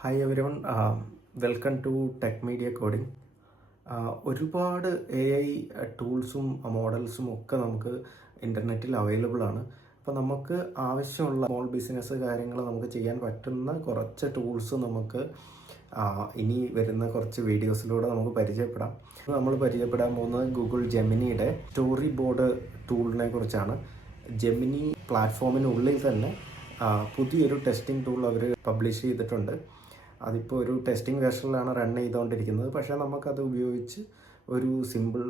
Hi everyone, welcome to tech media coding. ഒരുപാട് AI ടൂൾസും മോഡൽസും ഒക്കെ നമുക്ക് ഇൻ്റർനെറ്റിൽ അവൈലബിൾ ആണ്. അപ്പോൾ നമുക്ക് ആവശ്യമുള്ള സ്മോൾ ബിസിനസ് കാര്യങ്ങൾ നമുക്ക് ചെയ്യാൻ പറ്റുന്ന കുറച്ച് ടൂൾസ് നമുക്ക് ഇനി വരുന്ന കുറച്ച് വീഡിയോസിലൂടെ നമുക്ക് പരിചയപ്പെടാം. നമ്മൾ പരിചയപ്പെടാൻ പോകുന്നത് ഗൂഗിൾ ജെമിനിയുടെ സ്റ്റോറി ബോർഡ് ടൂളിനെ കുറിച്ചാണ്. ജെമിനി പ്ലാറ്റ്ഫോമിനുള്ളിൽ തന്നെ പുതിയൊരു ടെസ്റ്റിംഗ് ടൂൾ അവർ പബ്ലിഷ് ചെയ്തിട്ടുണ്ട്. അതിപ്പോൾ ഒരു ടെസ്റ്റിംഗ് വെർഷനിലാണ് റൺ ചെയ്തുകൊണ്ടിരിക്കുന്നത്. പക്ഷേ നമുക്കത് ഉപയോഗിച്ച് ഒരു സിമ്പിൾ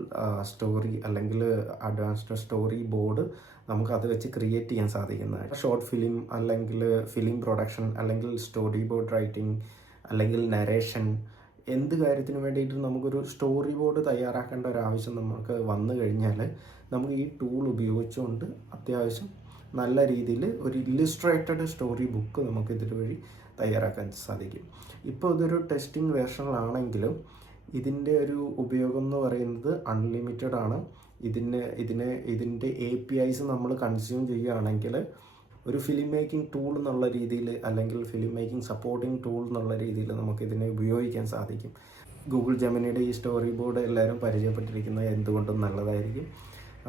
സ്റ്റോറി അല്ലെങ്കിൽ അഡ്വാൻസ്ഡ് സ്റ്റോറി ബോർഡ് നമുക്കത് വെച്ച് ക്രിയേറ്റ് ചെയ്യാൻ സാധിക്കുന്നതാണ്. ഷോർട്ട് ഫിലിം അല്ലെങ്കിൽ ഫിലിം പ്രൊഡക്ഷൻ അല്ലെങ്കിൽ സ്റ്റോറി ബോർഡ് റൈറ്റിംഗ് അല്ലെങ്കിൽ നരേഷൻ, എന്ത് കാര്യത്തിന് വേണ്ടിയിട്ട് നമുക്കൊരു സ്റ്റോറി ബോർഡ് തയ്യാറാക്കേണ്ട ഒരു ആവശ്യം നമുക്ക് വന്നു കഴിഞ്ഞാൽ നമുക്ക് ഈ ടൂൾ ഉപയോഗിച്ചുകൊണ്ട് അത്യാവശ്യം നല്ല രീതിയിൽ ഒരു ഇല്ലുസ്ട്രേറ്റഡ് സ്റ്റോറി ബുക്ക് നമുക്ക് ഇതുവഴി തയ്യാറാക്കാൻ സാധിക്കും. ഇപ്പോൾ ഇതൊരു ടെസ്റ്റിംഗ് വേർഷനിലാണെങ്കിലും ഇതിൻ്റെ ഒരു ഉപയോഗം എന്ന് പറയുന്നത് അൺലിമിറ്റഡ് ആണ്. ഇതിൻ്റെ APIs നമ്മൾ കൺസ്യൂം ചെയ്യുകയാണെങ്കിൽ ഒരു ഫിലിം മേക്കിംഗ് ടൂൾ എന്നുള്ള രീതിയിൽ അല്ലെങ്കിൽ ഫിലിം മേക്കിംഗ് സപ്പോർട്ടിംഗ് ടൂൾ എന്നുള്ള രീതിയിൽ നമുക്കിതിനെ ഉപയോഗിക്കാൻ സാധിക്കും. ഗൂഗിൾ ജെമിനിയുടെ ഈ സ്റ്റോറി ബോർഡ് എല്ലാവരും പരിചയപ്പെട്ടിരിക്കുന്നത് എന്തുകൊണ്ടും നല്ലതായിരിക്കും.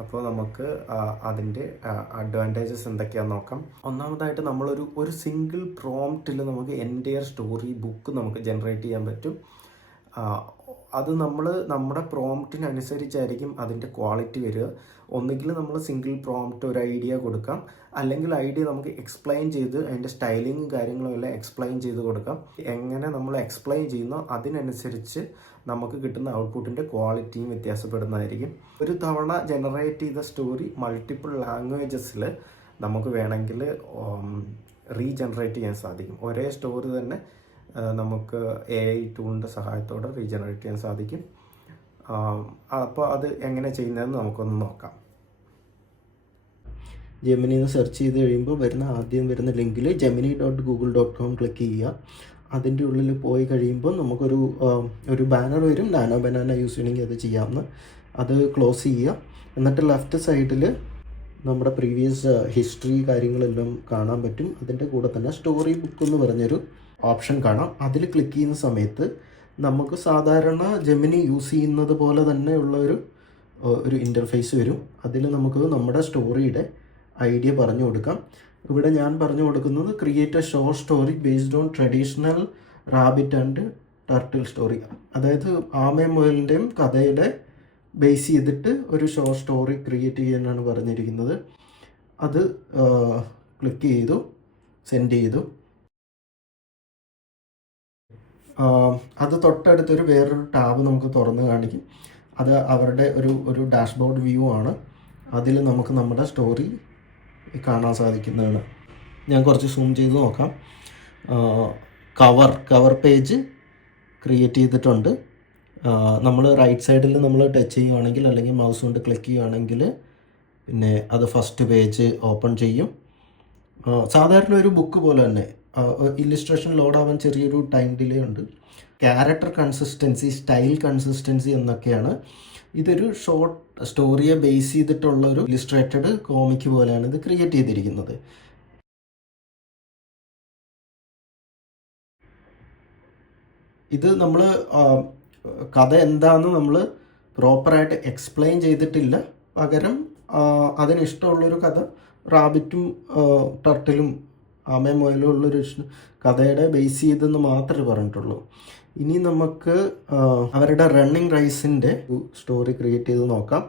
അപ്പോൾ നമുക്ക് അതിൻ്റെ അഡ്വാൻറ്റേജസ് എന്തൊക്കെയാണെന്ന് നോക്കാം. ഒന്നാമതായിട്ട് നമ്മളൊരു സിംഗിൾ പ്രോംപ്റ്റിൽ നമുക്ക് എൻ്റയർ സ്റ്റോറി ബുക്ക് നമുക്ക് ജനറേറ്റ് ചെയ്യാൻ പറ്റും. അത് നമ്മുടെ പ്രോംപ്റ്റിനനുസരിച്ചായിരിക്കും അതിൻ്റെ ക്വാളിറ്റി വരിക. ഒന്നുകിൽ നമ്മൾ സിംഗിൾ പ്രോംപ്റ്റ് ഒരു ഐഡിയ കൊടുക്കാം, അല്ലെങ്കിൽ ഐഡിയ നമുക്ക് എക്സ്പ്ലെയിൻ ചെയ്ത് അതിൻ്റെ സ്റ്റൈലിങ്ങും കാര്യങ്ങളും എല്ലാം എക്സ്പ്ലെയിൻ ചെയ്ത് കൊടുക്കാം. എങ്ങനെ നമ്മൾ എക്സ്പ്ലെയിൻ ചെയ്യുന്നോ അതിനനുസരിച്ച് നമുക്ക് കിട്ടുന്ന ഔട്ട്പുട്ടിൻ്റെ ക്വാളിറ്റിയും വ്യത്യാസപ്പെടുന്നതായിരിക്കും. ഒരു തവണ ജനറേറ്റ് ചെയ്ത സ്റ്റോറി മൾട്ടിപ്പിൾ ലാംഗ്വേജസിൽ നമുക്ക് വേണമെങ്കിൽ റീജനറേറ്റ് ചെയ്യാൻ സാധിക്കും. ഒരേ സ്റ്റോറി തന്നെ നമുക്ക് AI ടൂളിൻ്റെ സഹായത്തോടെ റീജനറേറ്റ് ചെയ്യാൻ സാധിക്കും. അപ്പോൾ അത് എങ്ങനെ ചെയ്യുന്നതെന്ന് നമുക്കൊന്ന് നോക്കാം. ജെമിനിന്ന് സെർച്ച് ചെയ്ത് കഴിയുമ്പോൾ ആദ്യം വരുന്ന ലിങ്കിൽ gemini.google.com ക്ലിക്ക് ചെയ്യുക. അതിൻ്റെ ഉള്ളിൽ പോയി കഴിയുമ്പോൾ നമുക്കൊരു ബാനർ വരും. നാനോ ബനാന യൂസ് ചെയ്യണമെങ്കിൽ അത് ചെയ്യാമെന്ന്. അത് ക്ലോസ് ചെയ്യുക. എന്നിട്ട് ലെഫ്റ്റ് സൈഡിൽ നമ്മുടെ പ്രീവിയസ് ഹിസ്റ്ററി കാര്യങ്ങളെല്ലാം കാണാൻ പറ്റും. അതിൻ്റെ കൂടെ തന്നെ സ്റ്റോറി ബുക്ക് എന്ന് പറഞ്ഞൊരു ഓപ്ഷൻ കാണാം. അതിൽ ക്ലിക്ക് ചെയ്യുന്ന സമയത്ത് നമുക്ക് സാധാരണ ജെമിനി യൂസ് ചെയ്യുന്നത് പോലെ തന്നെ ഉള്ള ഒരു ഇൻ്റർഫേസ് വരും. അതിൽ നമുക്ക് നമ്മുടെ സ്റ്റോറിയുടെ ഐഡിയ പറഞ്ഞു കൊടുക്കാം. ഇവിടെ ഞാൻ പറഞ്ഞു കൊടുക്കുന്നത് create A short story based on traditional rabbit and turtle story. അതായത് ആമയും മുയലിൻ്റെയും കഥയുടെ ബേസ് ചെയ്തിട്ട് ഒരു ഷോർട്ട് സ്റ്റോറി ക്രിയേറ്റ് ചെയ്യാനാണ് പറഞ്ഞിരിക്കുന്നത്. അത് ക്ലിക്ക് ചെയ്തു, സെൻഡ് ചെയ്തു. അത് തൊട്ടടുത്തൊരു വേറൊരു ടാബ് നമുക്ക് തുറന്ന് കാണിക്കും. അത് അവരുടെ ഒരു ഡാഷ്ബോർഡ് വ്യൂ ആണ്. അതിൽ നമുക്ക് നമ്മുടെ സ്റ്റോറി കാണാൻ സാധിക്കുന്നതാണ്. ഞാൻ കുറച്ച് സൂം ചെയ്ത് നോക്കാം. കവർ പേജ് ക്രിയേറ്റ് ചെയ്തിട്ടുണ്ട്. നമ്മൾ റൈറ്റ് സൈഡിൽ നമ്മൾ ടച്ച് ചെയ്യുകയാണെങ്കിൽ അല്ലെങ്കിൽ മൗസ് കൊണ്ട് ക്ലിക്ക് ചെയ്യുകയാണെങ്കിൽ പിന്നെ അത് ഫസ്റ്റ് പേജ് ഓപ്പൺ ചെയ്യും. സാധാരണ ഒരു ബുക്ക് പോലെ തന്നെ. ഇല്ലുസ്ട്രേഷൻ ലോഡാവാൻ ചെറിയൊരു ടൈം ഡിലേ ഉണ്ട്. ക്യാരക്ടർ കൺസിസ്റ്റൻസി, സ്റ്റൈൽ കൺസിസ്റ്റൻസി എന്നൊക്കെയാണ്. ഇതൊരു ഷോർട്ട് സ്റ്റോറിയെ ബേസ് ചെയ്തിട്ടുള്ള ഒരു ഇല്ലുസ്ട്രേറ്റഡ് കോമിക് പോലെയാണ് ഇത് ക്രിയേറ്റ് ചെയ്തിരിക്കുന്നത്. ഇത് നമ്മൾ കഥ എന്താണെന്ന് നമ്മൾ പ്രോപ്പറായിട്ട് എക്സ്പ്ലെയിൻ ചെയ്തിട്ടില്ല. പകരം അതിനിഷ്ടമുള്ളൊരു കഥ റാബിറ്റും ടർട്ടിലും ആമയും മുയലും ഉള്ളൊരു കഥയുടെ ബേസ് ചെയ്തെന്ന് മാത്രമേ പറഞ്ഞിട്ടുള്ളൂ. ഇനി നമുക്ക് അവരുടെ റണ്ണിങ് റൈസിൻ്റെ സ്റ്റോറി ക്രിയേറ്റ് ചെയ്ത് നോക്കാം.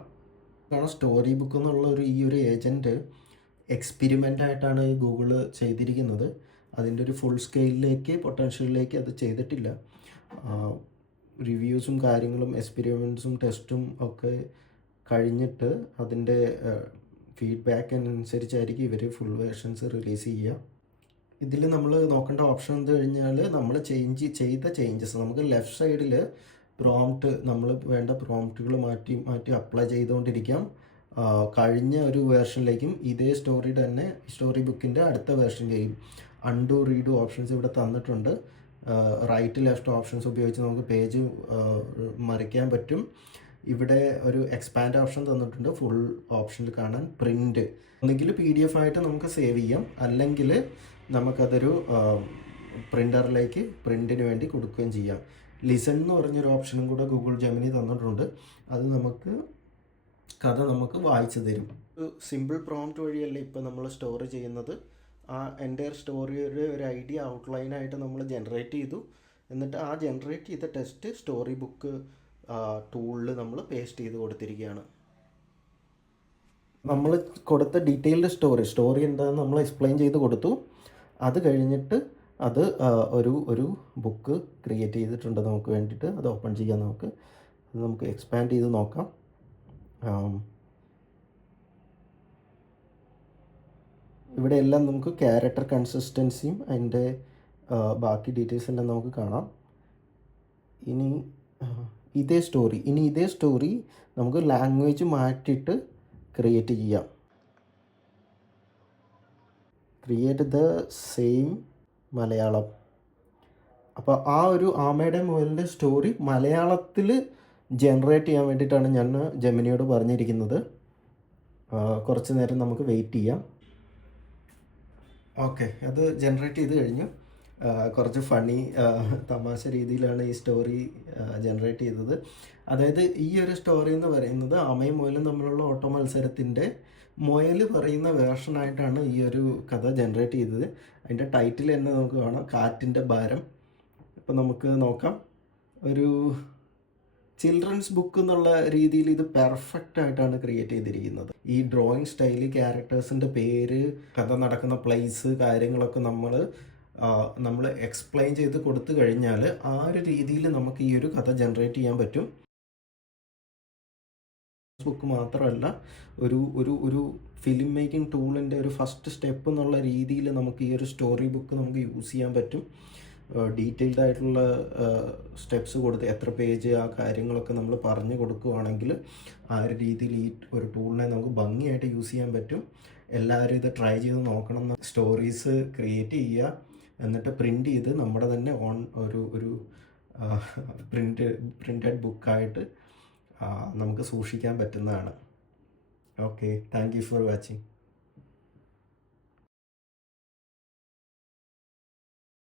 സ്റ്റോറി ബുക്ക് എന്നുള്ള ഈ ഒരു ഏജൻറ്റ് എക്സ്പെരിമെൻ്റ് ആയിട്ടാണ് ഈ ഗൂഗിള് ചെയ്തിരിക്കുന്നത്. അതിൻ്റെ ഒരു ഫുൾ സ്കെയിലിലേക്ക് പൊട്ടൻഷ്യലിലേക്ക് അത് ചെയ്തിട്ടില്ല. റിവ്യൂസും കാര്യങ്ങളും എക്സ്പെരിമെൻറ്റ്സും ടെസ്റ്റും ഒക്കെ കഴിഞ്ഞിട്ട് അതിൻ്റെ ഫീഡ്ബാക്കിനനുസരിച്ചായിരിക്കും ഇവർ ഫുൾ വേർഷൻസ് റിലീസ് ചെയ്യുക. ഇതിൽ നമ്മൾ നോക്കേണ്ട ഓപ്ഷൻ എന്ന് കഴിഞ്ഞാൽ നമ്മൾ ചെയ്ത ചേഞ്ചസ് നമുക്ക് ലെഫ്റ്റ് സൈഡിൽ നമ്മൾ വേണ്ട പ്രോംപ്റ്റുകൾ മാറ്റി അപ്ലൈ ചെയ്തുകൊണ്ടിരിക്കാം. കഴിഞ്ഞ ഒരു വേർഷനിലേക്കും ഇതേ സ്റ്റോറി ബുക്കിൻ്റെ അടുത്ത വേർഷനിലേക്കും അൺഡു റീഡു ഓപ്ഷൻസ് ഇവിടെ തന്നിട്ടുണ്ട്. റൈറ്റ് ലെഫ്റ്റ് ഓപ്ഷൻസ് ഉപയോഗിച്ച് നമുക്ക് പേജ് മറിക്കാൻ പറ്റും. ഇവിടെ ഒരു എക്സ്പാൻഡ് ഓപ്ഷൻ തന്നിട്ടുണ്ട് ഫുൾ ഓപ്ഷനിൽ കാണാൻ. പ്രിൻ്റ് ഒന്നെങ്കിൽ PDF ആയിട്ട് നമുക്ക് സേവ് ചെയ്യാം, അല്ലെങ്കിൽ നമുക്കതൊരു പ്രിൻ്ററിലേക്ക് പ്രിൻറ്റിന് വേണ്ടി കൊടുക്കുകയും ചെയ്യാം. ലിസൺ എന്ന് പറഞ്ഞൊരു ഓപ്ഷനും കൂടെ ഗൂഗിൾ ജെമിനി തന്നിട്ടുണ്ട്. അത് കഥ നമുക്ക് വായിച്ചു തരും. ഒരു സിമ്പിൾ പ്രോംപ്റ്റ് വഴിയല്ല ഇപ്പോൾ നമ്മൾ സ്റ്റോറി ചെയ്യുന്നത്. ആ എൻ്റയർ സ്റ്റോറിയുടെ ഒരു ഐഡിയ ഔട്ട്ലൈനായിട്ട് നമ്മൾ ജനറേറ്റ് ചെയ്തു. എന്നിട്ട് ആ ജനറേറ്റ് ചെയ്ത ടെക്സ്റ്റ് സ്റ്റോറി ബുക്ക് ടൂളിൽ നമ്മൾ പേസ്റ്റ് ചെയ്ത് കൊടുത്തിരിക്കുകയാണ്. നമ്മൾ കൊടുത്ത ഡീറ്റെയിൽഡ് സ്റ്റോറി എന്താണെന്ന് നമ്മൾ എക്സ്പ്ലെയിൻ ചെയ്ത് കൊടുത്തു. അത് കഴിഞ്ഞിട്ട് അത് ഒരു ബുക്ക് ക്രിയേറ്റ് ചെയ്തിട്ടുണ്ട് നമുക്ക് വേണ്ടിയിട്ട്. അത് ഓപ്പൺ ചെയ്യാം. നമുക്ക് എക്സ്പാൻഡ് ചെയ്ത് നോക്കാം. ഇവിടെ എല്ലാം നമുക്ക് ക്യാരക്ടർ കൺസിസ്റ്റൻസിയും അതിൻ്റെ ബാക്കി ഡീറ്റെയിൽസ് എല്ലാം നമുക്ക് കാണാം. ഇനി ഇതേ സ്റ്റോറി നമുക്ക് ലാംഗ്വേജ് മാറ്റിയിട്ട് ക്രിയേറ്റ് ചെയ്യാം. Create the same Malayalam. അപ്പോൾ ആ ഒരു ആമയുടെ മുയലിൻ്റെ സ്റ്റോറി മലയാളത്തിൽ ജനറേറ്റ് ചെയ്യാൻ വേണ്ടിയിട്ടാണ് ഞാൻ ജെമിനിയോട് പറഞ്ഞിരിക്കുന്നത്. കുറച്ച് നേരം നമുക്ക് വെയിറ്റ് ചെയ്യാം. ഓക്കെ, അത് ജനറേറ്റ് ചെയ്ത് കഴിഞ്ഞു. കുറച്ച് ഫണ്ണി തമാശ രീതിയിലാണ് ഈ സ്റ്റോറി ജനറേറ്റ് ചെയ്തത്. അതായത് ഈ ഒരു സ്റ്റോറി എന്ന് പറയുന്നത് ആമയും മുയലും തമ്മിലുള്ള ഓട്ടോ മത്സരത്തിൻ്റെ മുയൽ പറയുന്ന വേർഷനായിട്ടാണ് ഈ ഒരു കഥ ജനറേറ്റ് ചെയ്തത്. അതിൻ്റെ ടൈറ്റിൽ തന്നെ നമുക്ക് കാണാം, കാറ്റിൻ്റെ ഭാരം. ഇപ്പം നമുക്ക് നോക്കാം. ഒരു ചിൽഡ്രൻസ് ബുക്ക് എന്നുള്ള രീതിയിൽ ഇത് പെർഫെക്റ്റ് ആയിട്ടാണ് ക്രിയേറ്റ് ചെയ്തിരിക്കുന്നത്. ഈ ഡ്രോയിങ് സ്റ്റൈല്, ക്യാരക്ടേഴ്സിൻ്റെ പേര്, കഥ നടക്കുന്ന പ്ലേസ്, കാര്യങ്ങളൊക്കെ നമ്മൾ എക്സ്പ്ലെയിൻ ചെയ്ത് കൊടുത്തു കഴിഞ്ഞാൽ ആ ഒരു രീതിയിൽ നമുക്ക് ഈ ഒരു കഥ ജനറേറ്റ് ചെയ്യാൻ പറ്റും. ബുക്ക് മാത്രമല്ല, ഒരു ഫിലിം മേക്കിംഗ് ടൂളിൻ്റെ ഒരു ഫസ്റ്റ് സ്റ്റെപ്പ് എന്നുള്ള രീതിയിൽ നമുക്ക് ഈ ഒരു സ്റ്റോറി ബുക്ക് നമുക്ക് യൂസ് ചെയ്യാൻ പറ്റും. ഡീറ്റെയിൽഡ് ആയിട്ടുള്ള സ്റ്റെപ്സ് കൊടുത്ത് എത്ര പേജ് ആ കാര്യങ്ങളൊക്കെ നമ്മൾ പറഞ്ഞു കൊടുക്കുകയാണെങ്കിൽ ആ ഒരു രീതിയിൽ ഈ ഒരു ടൂളിനെ നമുക്ക് ഭംഗിയായിട്ട് യൂസ് ചെയ്യാൻ പറ്റും. എല്ലാവരും ഇത് ട്രൈ ചെയ്ത് നോക്കണം. സ്റ്റോറീസ് ക്രിയേറ്റ് ചെയ്യുക, എന്നിട്ട് പ്രിൻ്റ് ചെയ്ത് നമ്മുടെ തന്നെ ഒരു പ്രിൻറ്റഡ് ബുക്കായിട്ട് നമുക്ക് സൂക്ഷിക്കാൻ പറ്റുന്നതാണ്. Okay, thank you for watching.